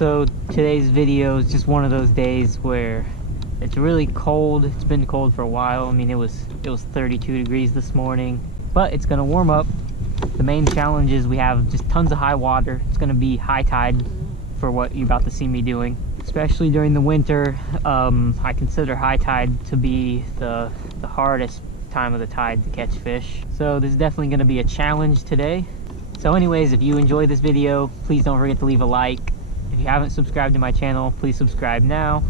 So today's video is just one of those days where it's really cold. It's been cold for a while. I mean, it was 32 degrees this morning, but it's gonna warm up. The main challenge is we have just tons of high water. It's gonna be high tide for what you're about to see me doing, especially during the winter. I consider high tide to be the hardest time of the tide to catch fish. So this is definitely gonna be a challenge today. So anyways, if you enjoyed this video, please don't forget to leave a like. If you haven't subscribed to my channel, please subscribe now.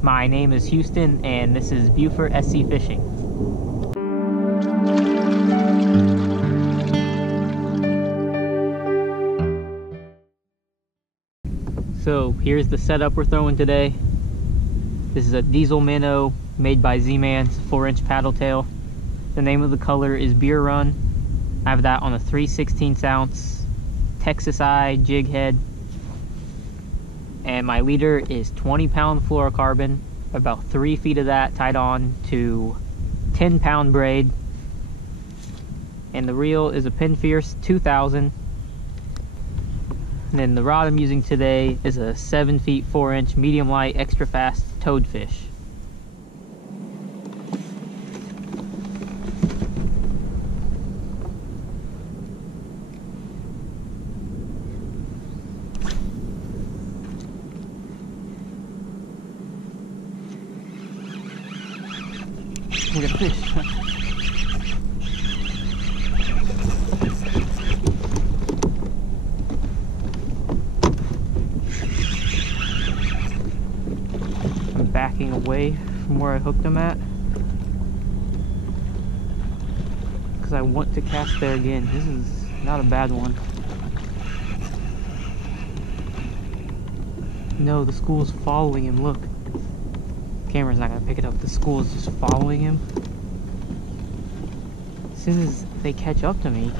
My name is Houston, and this is Beaufort SC Fishing. So here's the setup we're throwing today. This is a diesel minnow made by Z-Man's 4-inch paddle tail. The name of the color is Beer Run. I have that on a 3/16 ounce Texas Eye jig head. And my leader is 20-pound fluorocarbon, about 3 feet of that tied on to 10-pound braid. And the reel is a Pinfierce 2000. And then the rod I'm using today is a 7 feet 4-inch medium light extra fast toadfish. We got a fish. I'm backing away from where I hooked them at because I want to cast there again. This is not a bad one. No, the school's following him. Look. Camera's not gonna pick it up. The school is just following him. As soon as they catch up to me,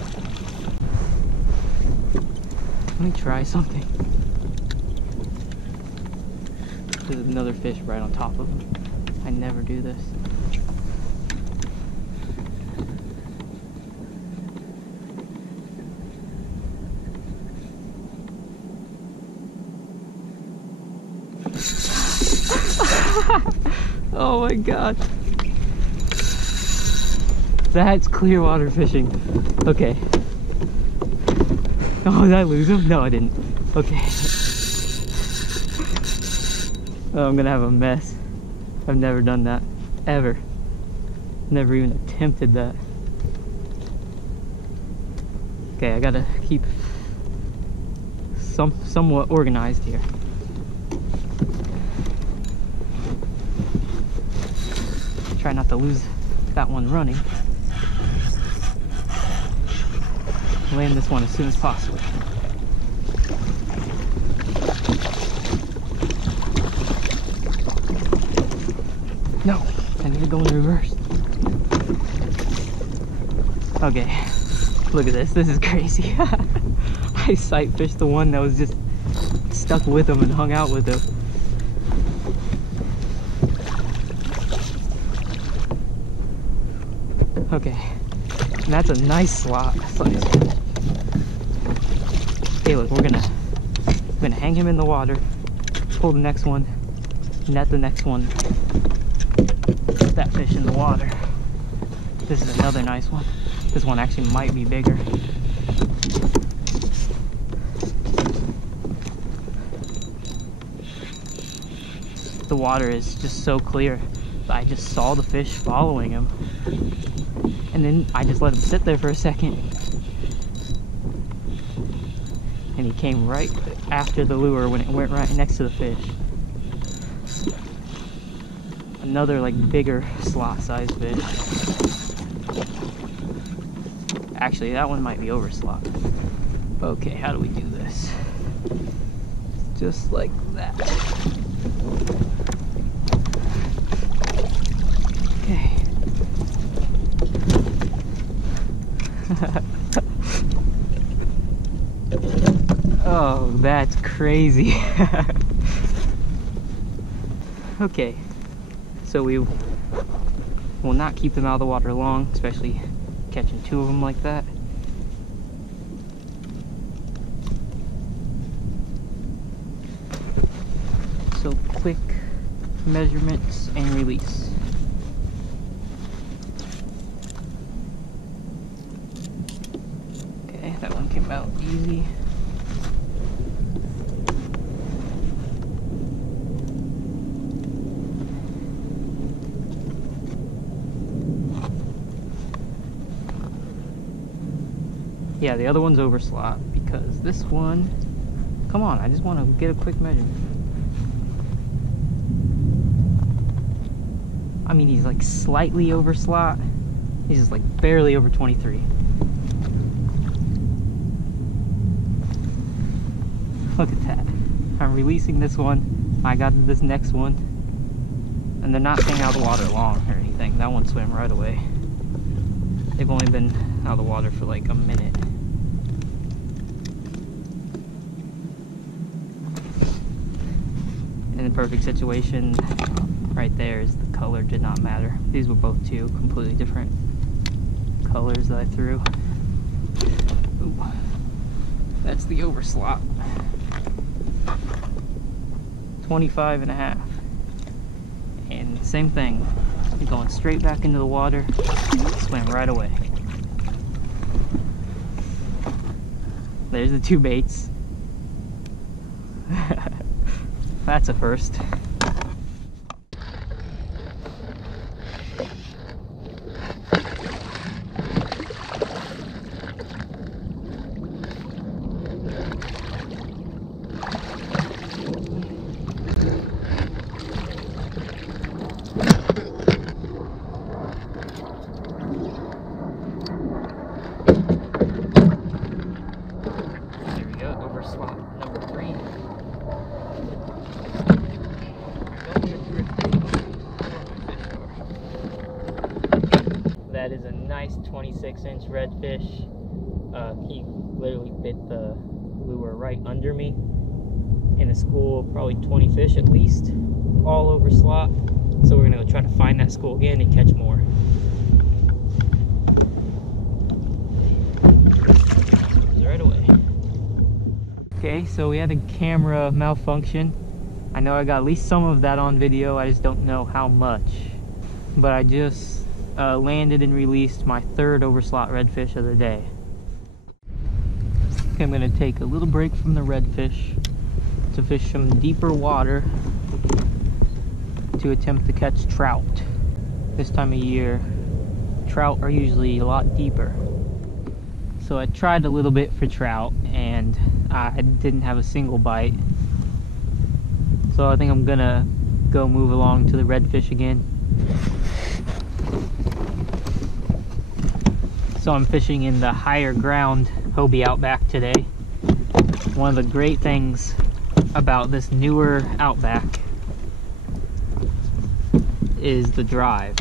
let me try something. There's another fish right on top of him. I never do this. Oh my god. That's clear water fishing. Okay. Oh, did I lose him? No, I didn't. Okay. Oh, I'm gonna have a mess. I've never done that. Ever. Never even attempted that. Okay, I gotta keep somewhat organized here. Try not to lose that one running. Land this one as soon as possible. No, I need to go in reverse. Okay, look at this. This is crazy. I sight fished the one that was just stuck with him and hung out with him. Okay, and that's a nice slot. Okay, look, I'm gonna hang him in the water, pull the next one, net the next one, put that fish in the water. This is another nice one. This one actually might be bigger. The water is just so clear. I just saw the fish following him. And then I just let him sit there for a second. And he came right after the lure when it went right next to the fish. Another like bigger slot sized fish. Actually, that one might be over slot. Okay, how do we do this? Just like that. Okay. Oh, that's crazy. Okay, so we will not keep them out of the water long, especially catching 2 of them like that. So quick measurements and release. Okay, that one came out easy. Yeah, the other one's over slot because this one, come on, I just want to get a quick measurement. I mean, he's like slightly over slot. He's just like barely over 23. Look at that. I'm releasing this one. I got this next one. And they're not staying out of the water long or anything. That one swam right away. They've only been out of the water for like a minute. In the perfect situation, right there is the color did not matter. These were both two completely different colors that I threw. Ooh, that's the over slot. 25.5. And same thing, going straight back into the water, swam right away. There's the two baits. That's a first. There we go, over slot number 3. That is a nice 26-inch redfish. He literally bit the lure right under me. In a school, probably 20 fish at least, all over slot. So we're gonna go try to find that school again and catch more. Right away. Okay, so we had a camera malfunction. I know I got at least some of that on video, I just don't know how much. But I just landed and released my 3rd overslot redfish of the day. Okay, I'm going to take a little break from the redfish to fish some deeper water to attempt to catch trout. This time of year, trout are usually a lot deeper. So I tried a little bit for trout and I didn't have a single bite. So I think I'm gonna go move along to the redfish again. So I'm fishing in the higher ground Hobie Outback today. One of the great things about this newer Outback is the drive.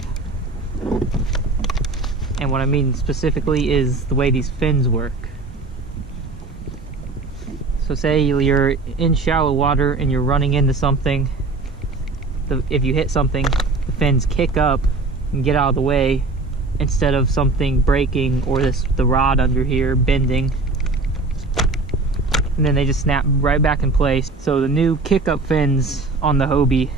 And what I mean specifically is the way these fins work. So say you're in shallow water and you're running into something. If you hit something, the fins kick up and get out of the way instead of something breaking or the rod under here bending. And then they just snap right back in place. So the new kick up fins on the Hobie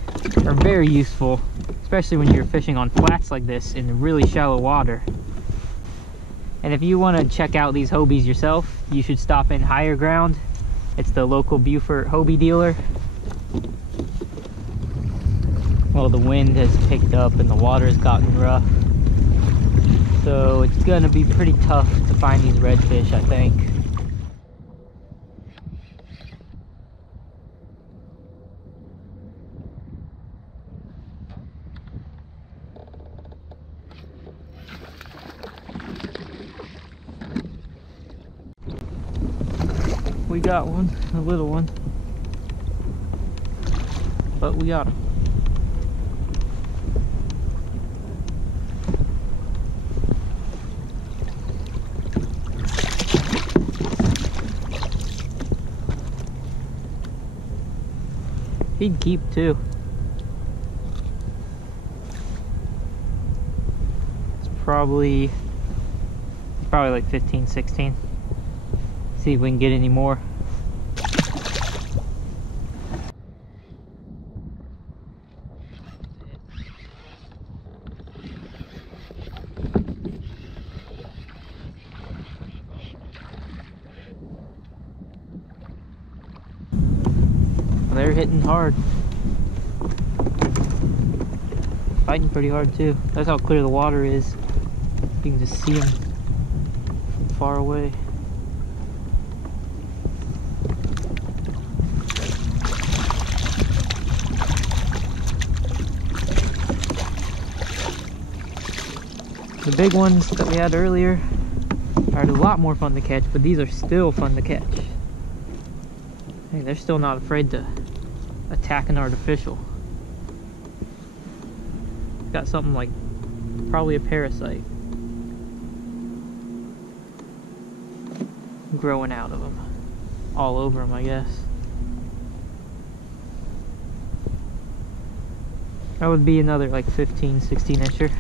are very useful, especially when you're fishing on flats like this in really shallow water. And if you want to check out these Hobies yourself, you should stop in Higher Ground. It's the local Beaufort Hobie dealer. Well, the wind has picked up and the water has gotten rough. So it's gonna be pretty tough to find these redfish, I think. We got one, a little one, but we got him. He'd keep too. It's probably like 15, 16. See if we can get any more. they're hitting hard. Fighting pretty hard too. That's how clear the water is. You can just see them from far away. The big ones that we had earlier are a lot more fun to catch, but these are still fun to catch. Hey, they're still not afraid to attack an artificial. Got something like probably a parasite growing out of them, all over them, I guess. That would be another like 15, 16 incher.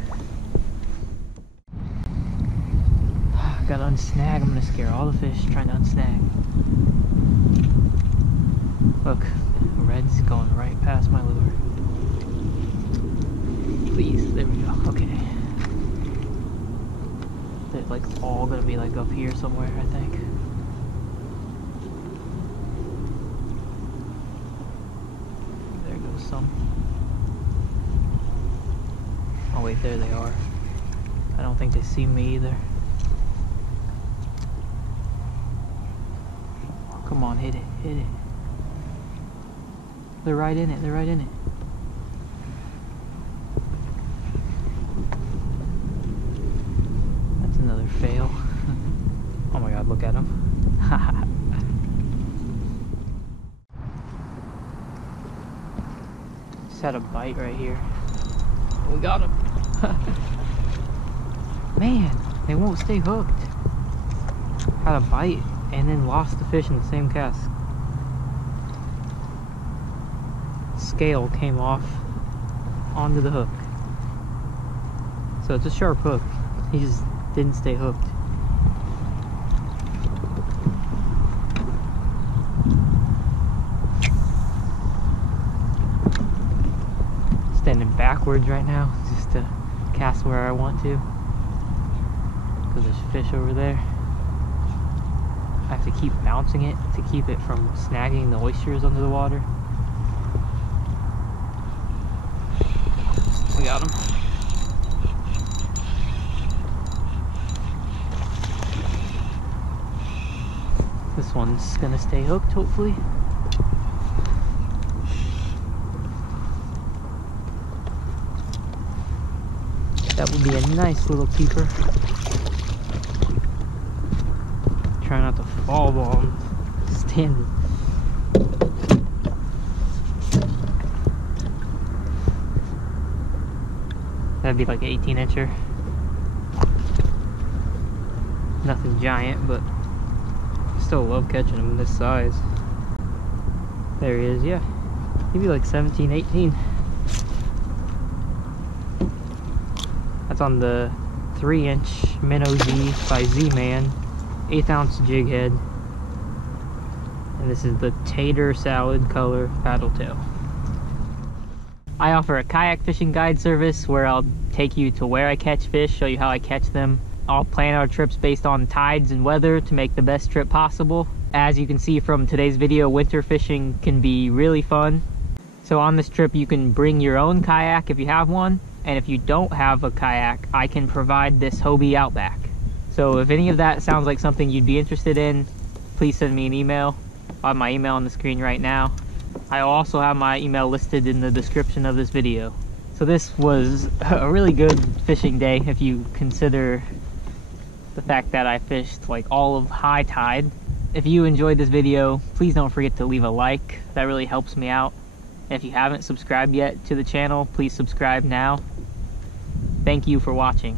Gotta unsnag. I'm gonna scare all the fish trying to unsnag. Look, red's going right past my lure. Please, there we go. Okay. They're like all gonna be like up here somewhere, I think. There goes some. Oh wait, there they are. I don't think they see me either. Come on, hit it, hit it. They're right in it, they're right in it. That's another fail. Oh my god, look at him. Just had a bite right here. We got him. Man, they won't stay hooked. Had a bite and then lost the fish in the same cast. Scale came off onto the hook. So it's a sharp hook. He just didn't stay hooked. Standing backwards right now just to cast where I want to, because there's fish over there. I have to keep bouncing it to keep it from snagging the oysters under the water. We got him. This one's gonna stay hooked, hopefully. That would be a nice little keeper. Try not to fall while I'm standing. That'd be like an 18 incher. Nothing giant, but still love catching them this size. There he is, yeah. He'd be like 17, 18. That's on the 3-inch Minnow Z by Z-Man. 1/8 ounce jig head, and this is the tater salad color paddle tail. I offer a kayak fishing guide service where I'll take you to where I catch fish, show you how I catch them. I'll plan our trips based on tides and weather to make the best trip possible. As you can see from today's video, winter fishing can be really fun. So on this trip you can bring your own kayak if you have one, and if you don't have a kayak, I can provide this Hobie Outback. So if any of that sounds like something you'd be interested in, please send me an email. I have my email on the screen right now. I also have my email listed in the description of this video. So this was a really good fishing day if you consider the fact that I fished like all of high tide. If you enjoyed this video, please don't forget to leave a like. That really helps me out. And if you haven't subscribed yet to the channel, please subscribe now. Thank you for watching.